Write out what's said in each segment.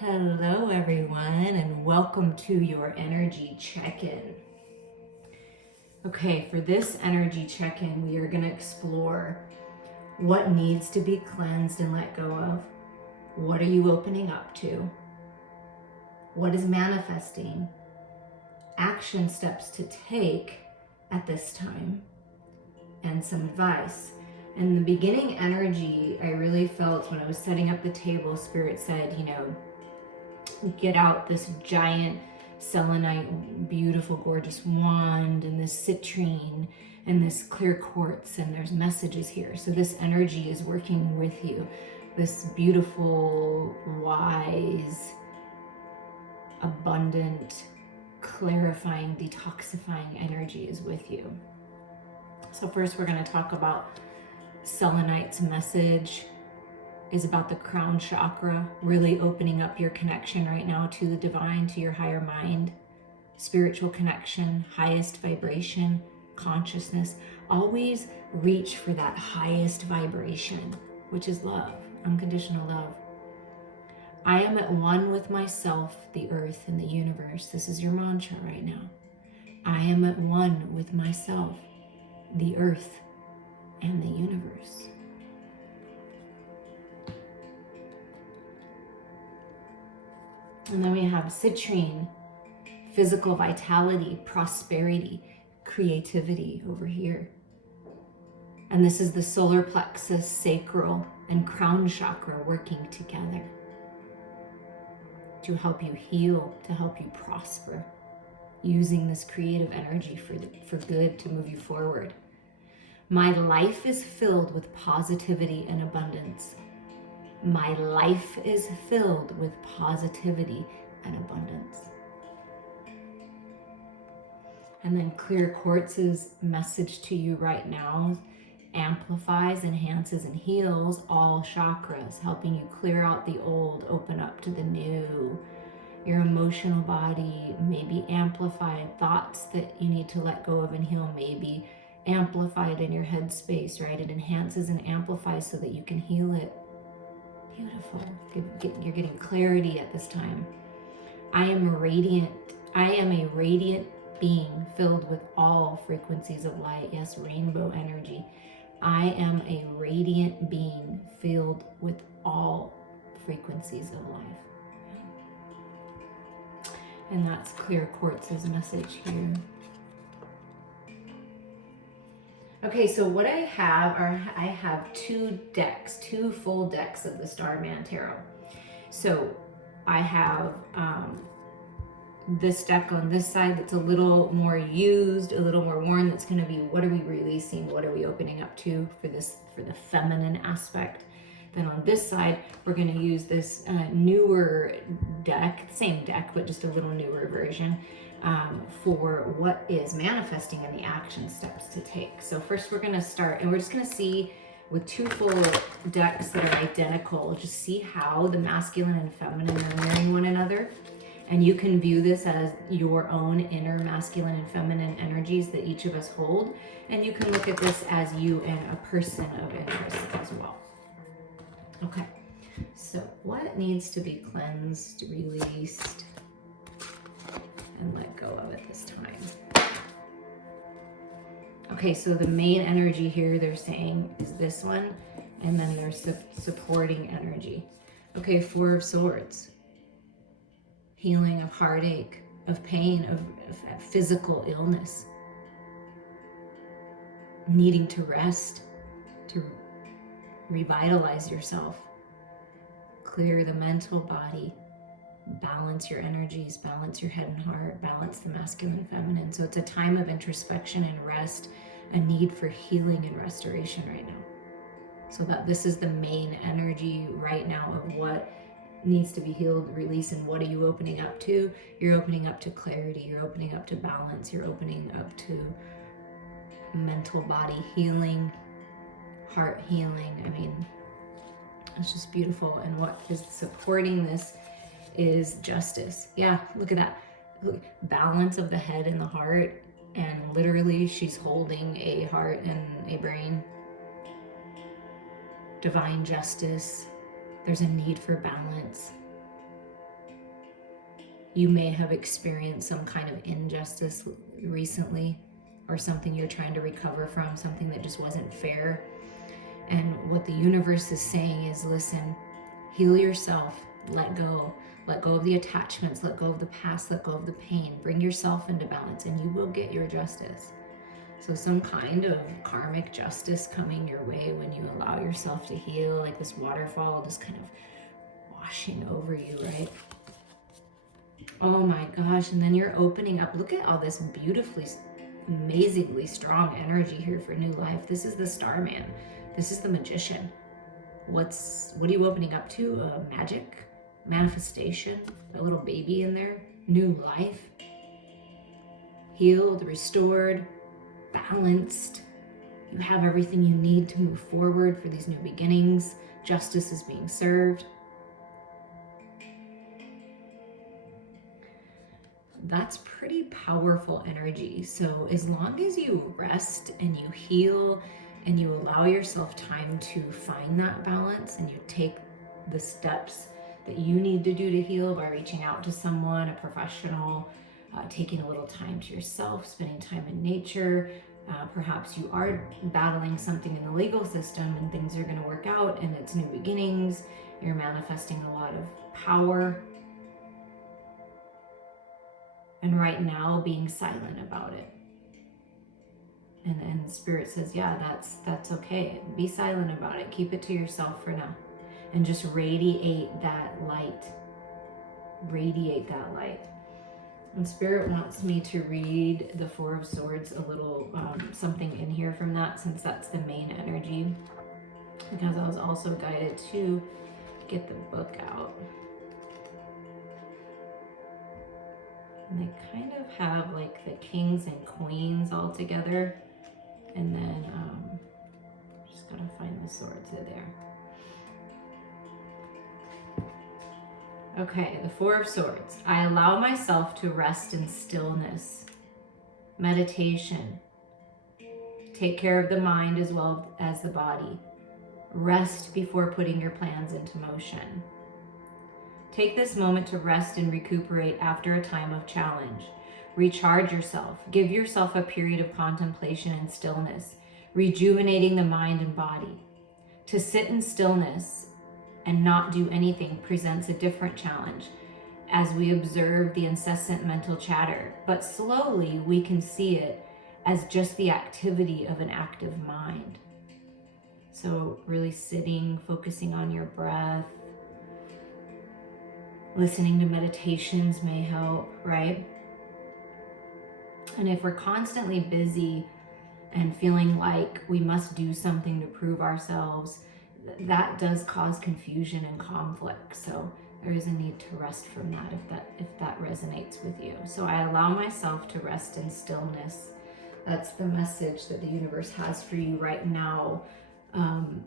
Hello, everyone, and welcome to your energy check-in. Okay, for this energy check-in, we are going to explore what needs to be cleansed and let go of. What are you opening up to? What is manifesting? Action steps to take at this time, and some advice. In the beginning energy, I really felt when I was setting up the table, Spirit said, get out this giant selenite, beautiful, gorgeous wand, and this citrine, and this clear quartz, and there's messages here. So this energy is working with you. This beautiful, wise, abundant, clarifying, detoxifying energy is with you. So first we're going to talk about selenite's message is about the crown chakra, really opening up your connection right now to the divine, to your higher mind, spiritual connection, highest vibration, consciousness. Always reach for that highest vibration, which is love, unconditional love. I am at one with myself, the earth, and the universe. This is your mantra right now. I am at one with myself, the earth, and the universe. And then we have citrine, physical vitality, prosperity, creativity over here. And this is the solar plexus, sacral, and crown chakra working together to help you heal, to help you prosper, using this creative energy for good to move you forward. My life is filled with positivity and abundance. My life is filled with positivity and abundance. And then Clear Quartz's message to you right now amplifies, enhances, and heals all chakras, helping you clear out the old, open up to the new. Your emotional body may be amplified. Thoughts that you need to let go of and heal may be amplified in your head space, right? It enhances and amplifies so that you can heal it. Beautiful. You're getting clarity at this time. I am a radiant being filled with all frequencies of light. Yes, rainbow energy. I am a radiant being filled with all frequencies of life. And that's Clear Quartz's message here. Okay, so what I have two full decks of the Starman Tarot. So I have this deck on this side that's a little more used, a little more worn, that's going to be what are we releasing, what are we opening up to for the feminine aspect. Then on this side, we're going to use this newer deck, same deck, but just a little newer version. For what is manifesting and the action steps to take. So first we're going to start, and we're just going to see with two full decks that are identical, just see how the masculine and feminine are mirroring one another. And you can view this as your own inner masculine and feminine energies that each of us hold. And you can look at this as you and a person of interest as well. Okay, so what needs to be cleansed, released, and let go of at this time? Okay, so the main energy here they're saying is this one, and then there's supporting energy. Okay, Four of Swords. Healing of heartache, of pain, of physical illness. Needing to rest, to revitalize yourself. Clear the mental body. Balance your energies, balance your head and heart, balance the masculine and feminine. So it's a time of introspection and rest, a need for healing and restoration right now. So that this is the main energy right now of what needs to be healed, released, and what are you opening up to? You're opening up to clarity, you're opening up to balance, you're opening up to mental body healing, heart healing. I mean, it's just beautiful. And what is supporting this is justice. Yeah, look at that. Look, balance of the head and the heart, and literally she's holding a heart and a brain. Divine justice. There's a need for balance. You may have experienced some kind of injustice recently, or something you're trying to recover from, something that just wasn't fair. And what the universe is saying is, listen, heal yourself, let go of the attachments, let go of the past, let go of the pain, bring yourself into balance, and you will get your justice. So some kind of karmic justice coming your way when you allow yourself to heal, like this waterfall just kind of washing over you, right? Oh my gosh, and then you're opening up. Look at all this beautifully, amazingly strong energy here for new life. This is the Starman. This is the Magician. What are you opening up to? A magic manifestation, a little baby in there, new life, healed, restored, balanced. You have everything you need to move forward for these new beginnings. Justice is being served. That's pretty powerful energy. So as long as you rest and you heal and you allow yourself time to find that balance, and you take the steps that you need to do to heal by reaching out to someone, a professional, taking a little time to yourself, spending time in nature. Perhaps you are battling something in the legal system and things are going to work out and it's new beginnings. You're manifesting a lot of power. And right now being silent about it. And Spirit says, yeah, that's okay. Be silent about it. Keep it to yourself for now. And just radiate that light. Radiate that light. And Spirit wants me to read the Four of Swords, a little something in here from that, since that's the main energy. Because I was also guided to get the book out. And they kind of have like the kings and queens all together. And then just gotta find the swords in there. Okay, the Four of Swords. I allow myself to rest in stillness. Meditation. Take care of the mind as well as the body. Rest before putting your plans into motion. Take this moment to rest and recuperate after a time of challenge. Recharge yourself. Give yourself a period of contemplation and stillness, rejuvenating the mind and body. To sit in stillness and not do anything presents a different challenge as we observe the incessant mental chatter, but slowly we can see it as just the activity of an active mind. So really sitting, focusing on your breath, listening to meditations may help, right? And if we're constantly busy and feeling like we must do something to prove ourselves, that does cause confusion and conflict. So there is a need to rest from that if that resonates with you. So I allow myself to rest in stillness. That's the message that the universe has for you right now,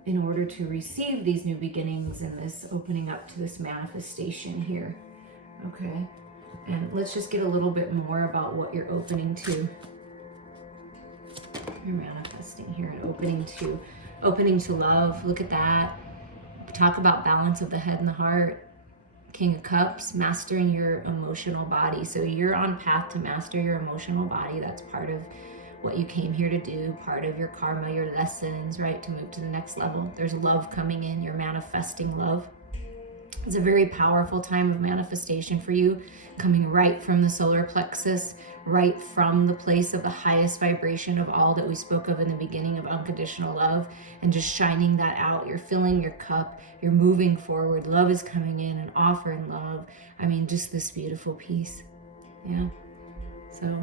in order to receive these new beginnings and this opening up to this manifestation here. Okay. And let's just get a little bit more about what you're opening to. You're manifesting here and opening to love. Look at that. Talk about balance of the head and the heart. King of Cups, mastering your emotional body. So you're on path to master your emotional body. That's part of what you came here to do, part of your karma, your lessons, right? To move to the next level. There's love coming in. You're manifesting love. It's a very powerful time of manifestation for you, coming right from the solar plexus, right from the place of the highest vibration of all that we spoke of in the beginning of unconditional love, and just shining that out. You're filling your cup, you're moving forward. Love is coming in and offering love. I mean, just this beautiful piece. Yeah. So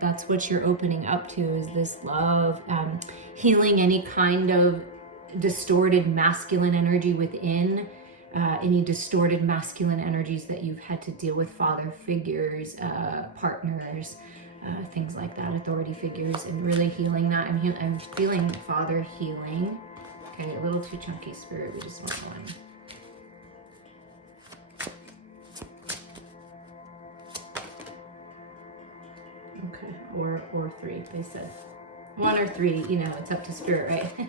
that's what you're opening up to, is this love, healing any kind of distorted masculine energy within, any distorted masculine energies that you've had to deal with, father figures, partners, things like that, authority figures, and really healing that. I'm feeling father healing. Okay, a little too chunky, Spirit. We just want one. Okay, or three, they said. One or three, it's up to Spirit, right?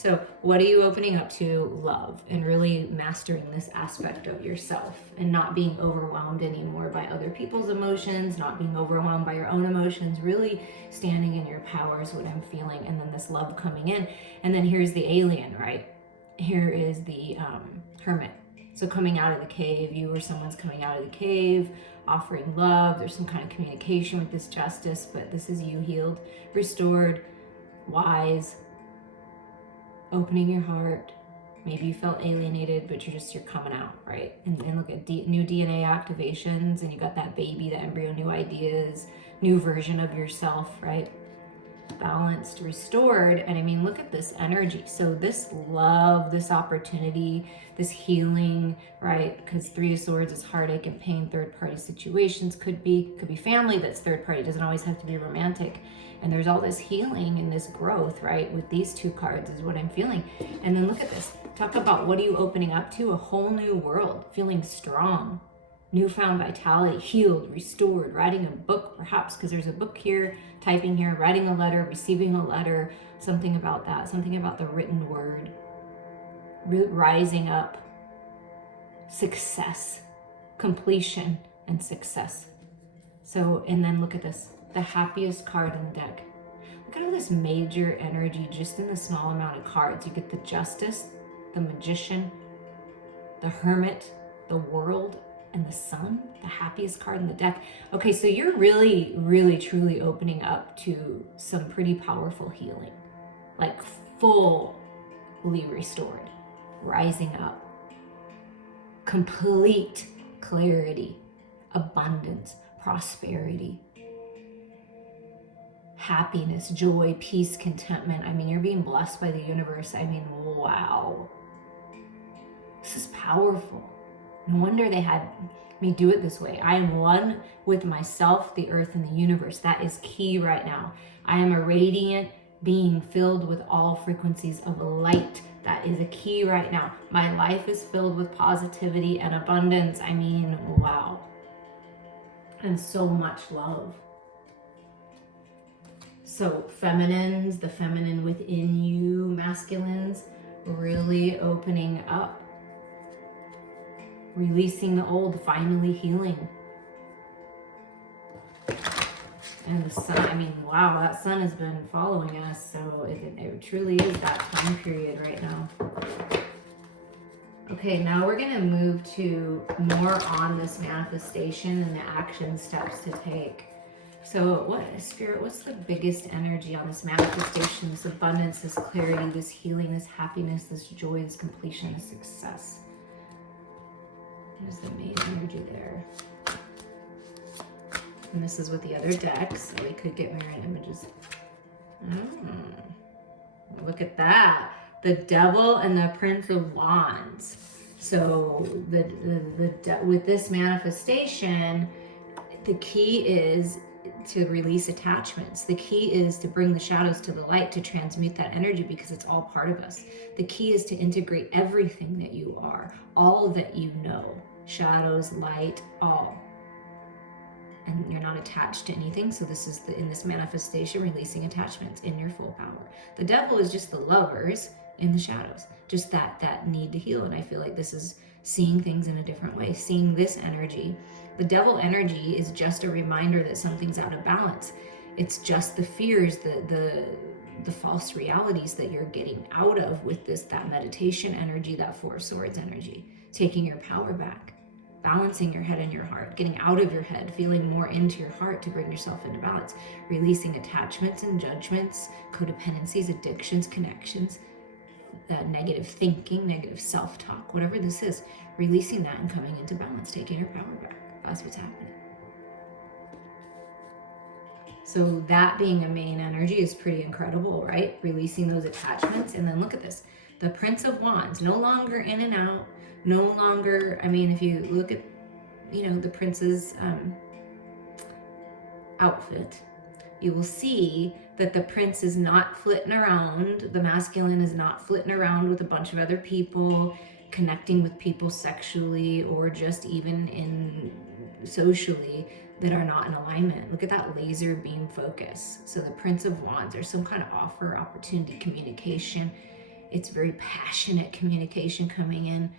So what are you opening up to? Love, and really mastering this aspect of yourself and not being overwhelmed anymore by other people's emotions, not being overwhelmed by your own emotions, really standing in your power is what I'm feeling. And then this love coming in. And then here's the alien, right? Here is the hermit. So coming out of the cave, you or someone's coming out of the cave, offering love. There's some kind of communication with this justice, but this is you healed, restored, wise, opening your heart. Maybe you felt alienated, but you're coming out, right? And look at new DNA activations, and you got that baby, the embryo, new ideas, new version of yourself, right? Balanced, restored. And I mean, look at this energy. So this love, this opportunity, this healing, right? Because Three of Swords is heartache and pain. Third party situations could be family that's third party. It doesn't always have to be romantic. And there's all this healing and this growth, right? With these two cards is what I'm feeling. And then look at this. Talk about what are you opening up to? A whole new world, feeling strong, newfound vitality, healed, restored, writing a book perhaps, because there's a book here, typing here, writing a letter, receiving a letter, something about that, something about the written word, rising up, success, completion, and success. So, and then look at this, the happiest card in the deck. Look at all this major energy just in the small amount of cards. You get the Justice, the Magician, the Hermit, the World, and the Sun, the happiest card in the deck. Okay, so you're really, really, truly opening up to some pretty powerful healing, like fully restored, rising up, complete clarity, abundance, prosperity, happiness, joy, peace, contentment. I mean, you're being blessed by the universe. I mean, wow. This is powerful. No wonder they had me do it this way. I am one with myself, the earth, and the universe. That is key right now. I am a radiant being filled with all frequencies of light. That is a key right now. My life is filled with positivity and abundance. I mean, wow. And so much love. So feminines, the feminine within you, masculines, really opening up. Releasing the old, finally healing. And the sun, I mean, wow, that sun has been following us. So it truly is that time period right now. Okay, now we're going to move to more on this manifestation and the action steps to take. So what, Spirit, what's the biggest energy on this manifestation, this abundance, this clarity, this healing, this happiness, this joy, this completion, this success? There's the main energy there. And this is with the other decks, so we could get mirror images. Look at that. The Devil and the Prince of Wands. So with this manifestation, the key is to release attachments. The key is to bring the shadows to the light, to transmute that energy, because it's all part of us. The key is to integrate everything that you are, all that you know, shadows, light, all. And you're not attached to anything. So this is in this manifestation, releasing attachments in your full power. The Devil is just the lovers in the shadows, just that need to heal. And I feel like this is seeing things in a different way, seeing this energy. The Devil energy is just a reminder that something's out of balance. It's just the fears, the false realities that you're getting out of with that meditation energy, that Four of Swords energy, taking your power back, balancing your head and your heart, getting out of your head, feeling more into your heart to bring yourself into balance, releasing attachments and judgments, codependencies, addictions, connections, negative thinking, negative self-talk, whatever this is, releasing that and coming into balance, taking your power back. That's what's happening. So that being a main energy is pretty incredible, right? Releasing those attachments. And then look at this. The Prince of Wands, no longer in and out, no longer, I mean, if you look at, the prince's outfit, you will see that the prince is not flitting around. The masculine is not flitting around with a bunch of other people, connecting with people sexually or just even in socially that are not in alignment. Look at that laser beam focus. So the Prince of Wands, there's some kind of offer, opportunity, communication. It's very passionate communication coming in.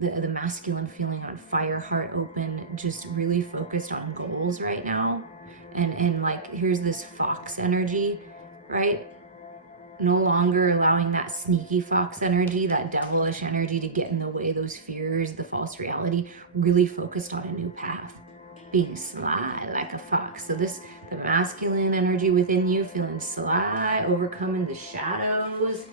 The masculine feeling on fire, heart open, just really focused on goals right now. And like, here's this fox energy, right? No longer allowing that sneaky fox energy, that devilish energy to get in the way, those fears, the false reality, really focused on a new path, being sly like a fox. So this, the masculine energy within you, feeling sly, overcoming the shadows.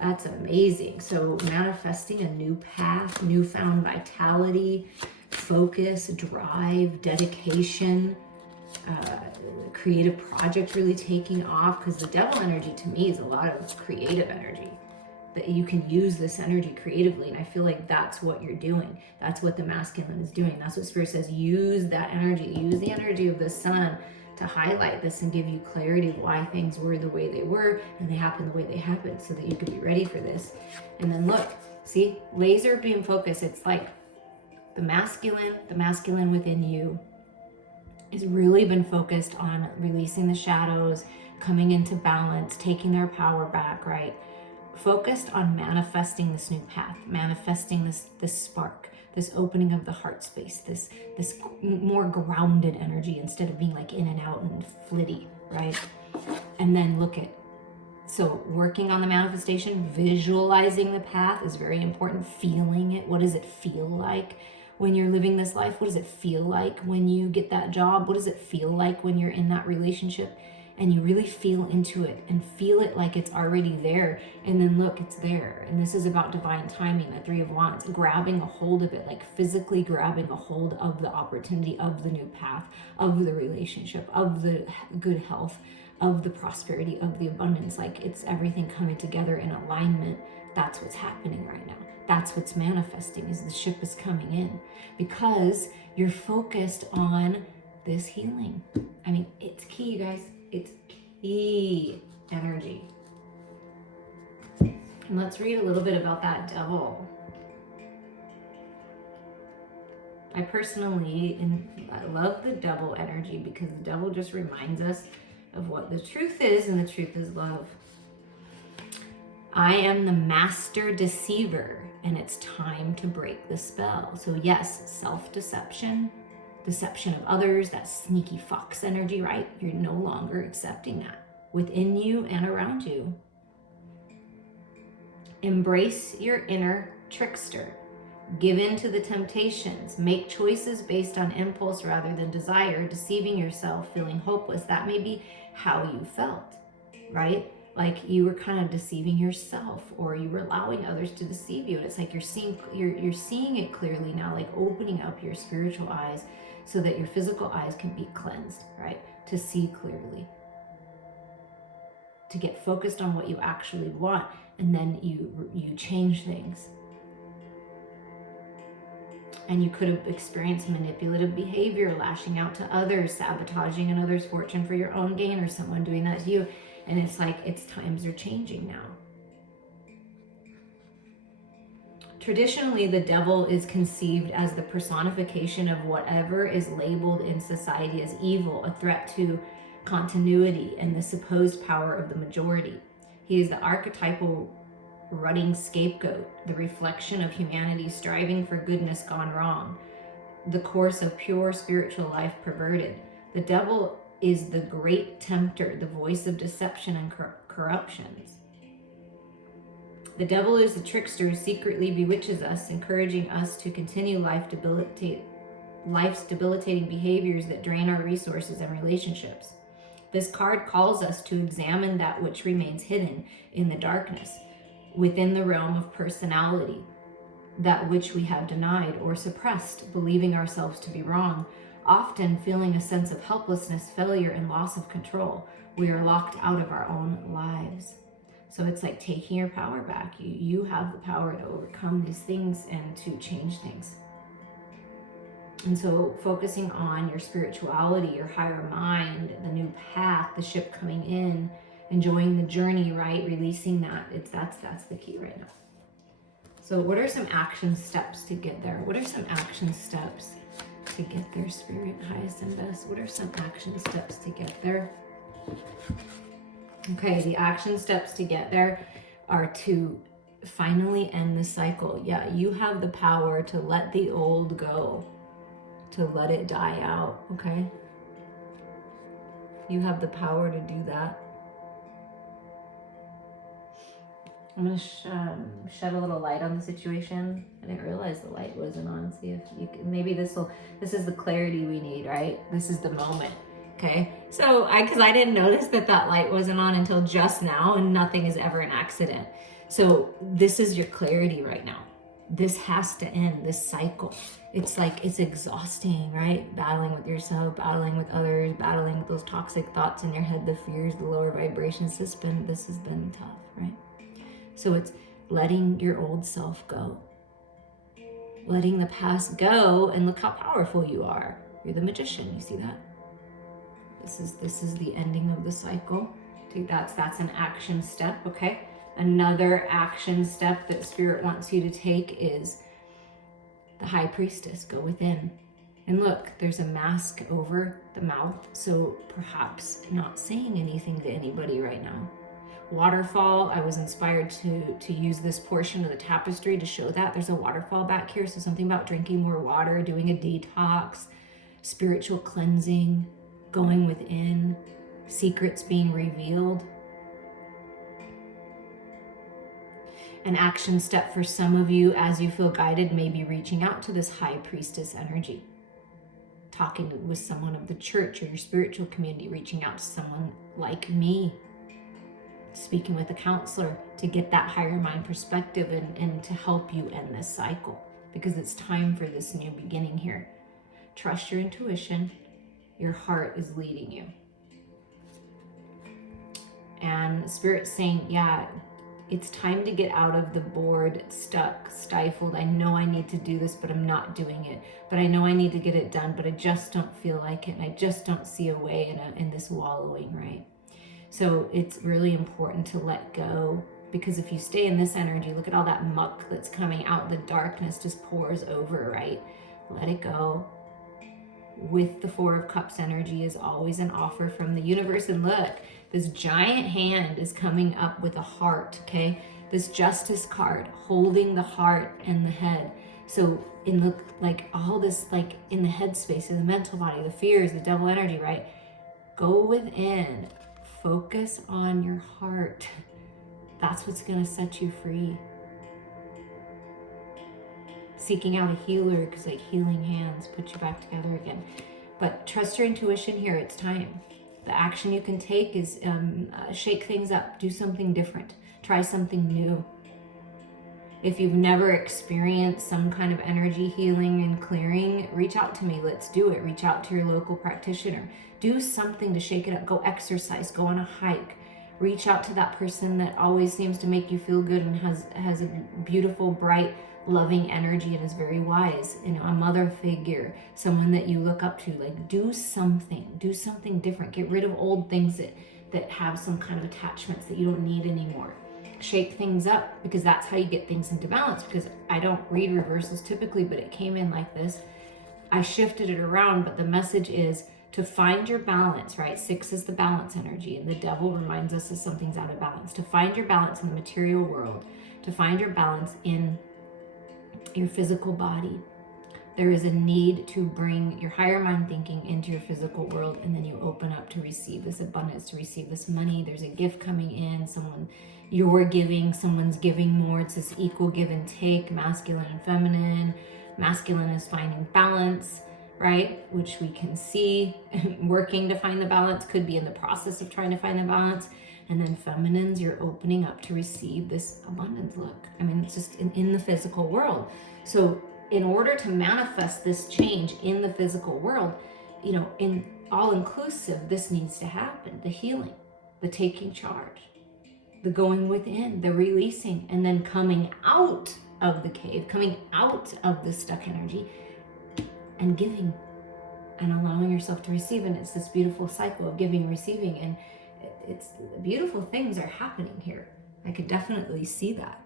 That's amazing. So manifesting a new path, newfound vitality, focus, drive, dedication, creative project really taking off, because the devil energy to me is a lot of creative energy, that you can use this energy creatively. And I feel like that's what you're doing. That's what the masculine is doing. That's what Spirit says. Use that energy. Use the energy of the sun to highlight this and give you clarity of why things were the way they were and they happened the way they happened, so that you could be ready for this. And then look, see, laser beam focus. It's like the masculine within you has really been focused on releasing the shadows, coming into balance, taking their power back, right? Focused on manifesting this new path, manifesting this spark, this opening of the heart space, this more grounded energy, instead of being like in and out and flitty, right? And then look at, so working on the manifestation, visualizing the path is very important. Feeling it. What does it feel like when you're living this life? What does it feel like when you get that job? What does it feel like when you're in that relationship? And you really feel into it and feel it like it's already there. And then look, it's there. And this is about divine timing, the Three of Wands, grabbing a hold of it, like physically grabbing a hold of the opportunity, of the new path, of the relationship, of the good health, of the prosperity, of the abundance. Like, it's everything coming together in alignment. That's what's happening right now. That's what's manifesting, is the ship is coming in, because you're focused on this healing. I mean, it's key, you guys. It's key energy. And let's read a little bit about that devil. I personally, I love the devil energy, because the devil just reminds us of what the truth is, and the truth is love. I am the master deceiver, and it's time to break the spell. So yes, self-deception, deception of others, that sneaky fox energy, right? You're no longer accepting that within you and around you. Embrace your inner trickster. Give in to the temptations. Make choices based on impulse rather than desire, deceiving yourself, feeling hopeless. That may be how you felt, right? Like you were kind of deceiving yourself, or you were allowing others to deceive you. And it's like you're seeing it clearly now, like opening up your spiritual eyes so that your physical eyes can be cleansed, right? To see clearly, to get focused on what you actually want, and then you change things. And you could have experienced manipulative behavior, lashing out to others, sabotaging another's fortune for your own gain, or someone doing that to you. And it's like, it's times are changing now. Traditionally, the devil is conceived as the personification of whatever is labeled in society as evil, a threat to continuity and the supposed power of the majority. He is the archetypal rutting scapegoat, the reflection of humanity striving for goodness gone wrong, the course of pure spiritual life perverted. The devil is the great tempter, the voice of deception and corruptions. The devil is the trickster who secretly bewitches us, encouraging us to continue life's debilitating behaviors that drain our resources and relationships. This card calls us to examine that which remains hidden in the darkness, within the realm of personality, that which we have denied or suppressed, believing ourselves to be wrong, often feeling a sense of helplessness, failure, and loss of control. We are locked out of our own lives. So it's like taking your power back. You have the power to overcome these things and to change things. And so focusing on your spirituality, your higher mind, the new path, the ship coming in, enjoying the journey, right? Releasing that. That's the key right now. So what are some action steps to get there? What are some action steps to get there, Spirit, highest and best? What are some action steps to get there? Okay, the action steps to get there are to finally end the cycle. Yeah, you have the power to let the old go, to let it die out, okay? You have the power to do that. I'm going to shed a little light on the situation. I didn't realize the light wasn't on. See if you can, maybe this is the clarity we need, right? This is the moment, okay? So because I didn't notice that light wasn't on until just now, and nothing is ever an accident. So this is your clarity right now. This has to end, this cycle. It's like, it's exhausting, right? Battling with yourself, battling with others, battling with those toxic thoughts in your head, the fears, the lower vibrations. This has been tough, right? So it's letting your old self go. Letting the past go, and look how powerful you are. You're the magician, you see that? This is the ending of the cycle. That's an action step, okay? Another action step that Spirit wants you to take is the High Priestess. Go within. And look, there's a mask over the mouth, so perhaps not saying anything to anybody right now. Waterfall, I was inspired to use this portion of the tapestry to show that. There's a waterfall back here, so something about drinking more water, doing a detox, spiritual cleansing, going within, secrets being revealed. An action step for some of you, as you feel guided, may be reaching out to this High Priestess energy. Talking with someone of the church or your spiritual community, reaching out to someone like me. Speaking with a counselor to get that higher mind perspective and to help you end this cycle, because it's time for this new beginning here. Trust your intuition. Your heart is leading you. And Spirit's saying, yeah, it's time to get out of the bored, stuck, stifled. I know I need to do this, but I'm not doing it. But I know I need to get it done, but I just don't feel like it. And I just don't see a way in this wallowing, right? So it's really important to let go, because if you stay in this energy, look at all that muck that's coming out. The darkness just pours over, right? Let it go. With the Four of Cups energy is always an offer from the universe. And look, this giant hand is coming up with a heart, okay? This Justice card holding the heart and the head. So in the, like all this, like in the head space, in the mental body, the fears, the devil energy, right? Go within. Focus on your heart. That's what's going to set you free. Seeking out a healer, because like healing hands put you back together again. But trust your intuition here. It's time. The action you can take is shake things up. Do something different. Try something new. If you've never experienced some kind of energy healing and clearing, reach out to me. Let's do it. Reach out to your local practitioner. Do something to shake it up. Go exercise. Go on a hike. Reach out to that person that always seems to make you feel good and has a beautiful, bright, loving energy and is very wise. You know, a mother figure, someone that you look up to. Like, do something different. Get rid of old things that have some kind of attachments that you don't need anymore. Shake things up, because that's how you get things into balance. Because I don't read reversals typically, but it came in like this. I shifted it around, but the message is to find your balance, right? 6 is the balance energy, and the devil reminds us that something's out of balance. To find your balance in the material world, to find your balance in your physical body, there is a need to bring your higher mind thinking into your physical world, and then you open up to receive this abundance, to receive this money. There's a gift coming in, you're giving, someone's giving more. It's this equal give and take, masculine and feminine. Masculine is finding balance, right? Which we can see working to find the balance, could be in the process of trying to find the balance. And then feminines, you're opening up to receive this abundance. Look, I mean, it's just in the physical world. So in order to manifest this change in the physical world, you know, in all inclusive, this needs to happen. The healing, the taking charge, the going within, the releasing, and then coming out of the cave, coming out of the stuck energy and giving and allowing yourself to receive. And it's this beautiful cycle of giving, receiving, and it's beautiful things are happening here. I could definitely see that.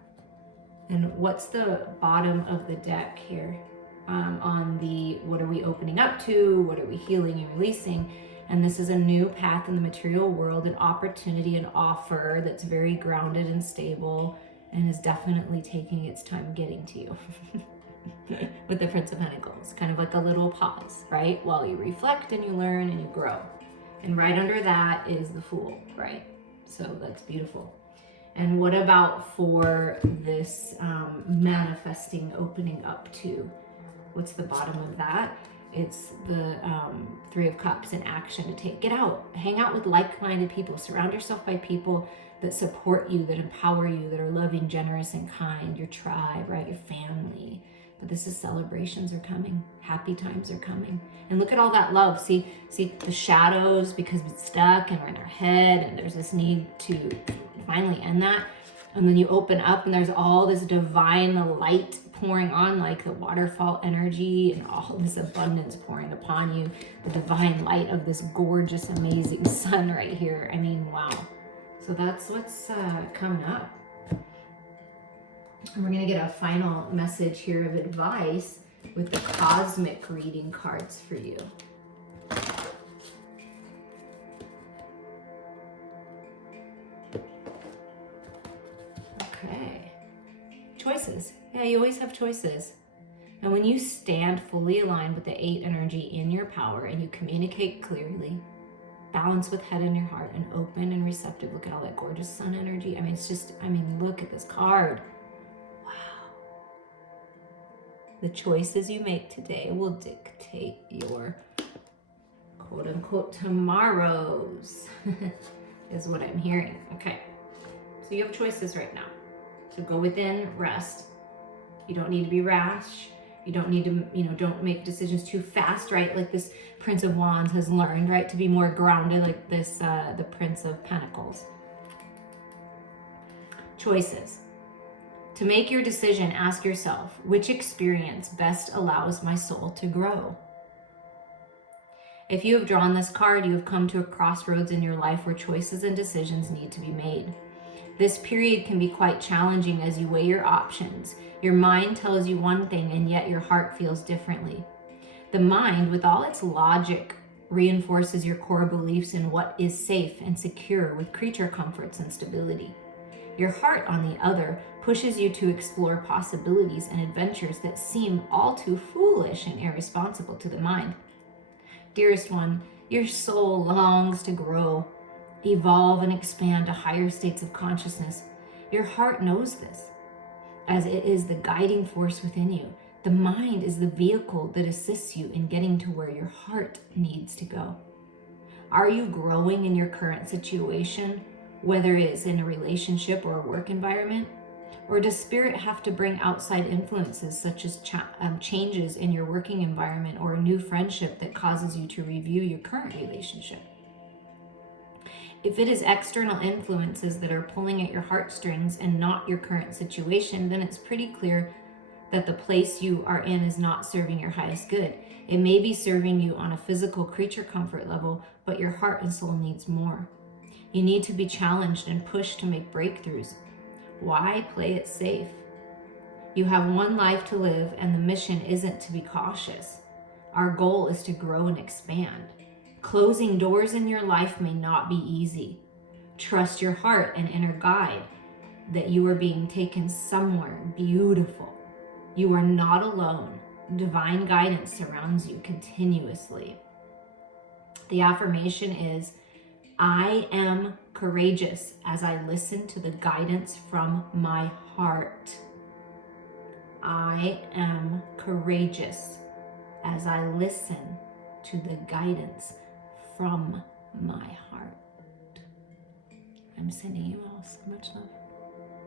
And what's the bottom of the deck here? On the, what are we opening up to? What are we healing and releasing? And this is a new path in the material world, an opportunity, an offer that's very grounded and stable. and is definitely taking its time getting to you. With the Prince of Pentacles, kind of like a little pause, right? While you reflect and you learn and you grow. And right under that is the Fool, right? So that's beautiful. And what about for this manifesting, opening up to? What's the bottom of that? It's the Three of Cups in action to take. Get out, hang out with like-minded people, surround yourself by people that support you, that empower you, that are loving, generous, and kind, your tribe, right? Your family. But this is celebrations are coming. Happy times are coming. And look at all that love. See the shadows, because it's stuck and we're in our head and there's this need to finally end that. And then you open up and there's all this divine light pouring on, like the waterfall energy, and all this abundance pouring upon you. The divine light of this gorgeous, amazing sun right here. I mean, wow. So that's what's coming up. And we're going to get a final message here of advice with the cosmic reading cards for you. Okay. Choices. Yeah, you always have choices. And when you stand fully aligned with the 8 energy in your power and you communicate clearly, balance with head and your heart, and open and receptive. Look at all that gorgeous sun energy. I mean, it's just, look at this card. The choices you make today will dictate your quote unquote tomorrows, is what I'm hearing. Okay, so you have choices right now. So go within, rest. You don't need to be rash. You don't need to, don't make decisions too fast, right? Like this Prince of Wands has learned, right? To be more grounded, like this, the Prince of Pentacles. Choices. To make your decision, ask yourself, which experience best allows my soul to grow? If you have drawn this card, you have come to a crossroads in your life where choices and decisions need to be made. This period can be quite challenging as you weigh your options. Your mind tells you one thing, and yet your heart feels differently. The mind, with all its logic, reinforces your core beliefs in what is safe and secure with creature comforts and stability. Your heart, on the other, pushes you to explore possibilities and adventures that seem all too foolish and irresponsible to the mind. Dearest one, your soul longs to grow, evolve, and expand to higher states of consciousness. Your heart knows this, as it is the guiding force within you. The mind is the vehicle that assists you in getting to where your heart needs to go. Are you growing in your current situation, whether it's in a relationship or a work environment? Or does spirit have to bring outside influences such as changes in your working environment or a new friendship that causes you to review your current relationship? If it is external influences that are pulling at your heartstrings and not your current situation, then it's pretty clear that the place you are in is not serving your highest good. It may be serving you on a physical creature comfort level, but your heart and soul needs more. You need to be challenged and pushed to make breakthroughs. Why play it safe? You have one life to live, and the mission isn't to be cautious. Our goal is to grow and expand. Closing doors in your life may not be easy. Trust your heart and inner guide that you are being taken somewhere beautiful. You are not alone. Divine guidance surrounds you continuously. The affirmation is, I am courageous as I listen to the guidance from my heart. I am courageous as I listen to the guidance from my heart. I'm sending you all so much love.